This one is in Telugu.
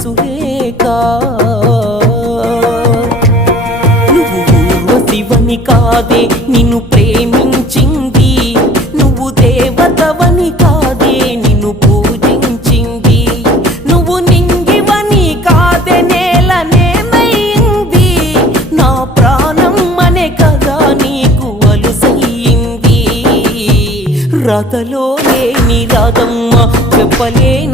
సురేఖ నువ్వు ఊర్వశివని కాదే నిన్ను ప్రేమించింది, నువ్వు దేవతవని కాదే నిన్ను పూజించింది, నువ్వు నింగివని కాదే నేలనేమైంది, నా ప్రాణం అనే కదా నీకు అలుసయ్యింది. రాతలో లేని రాధమ్మ చెప్పలేను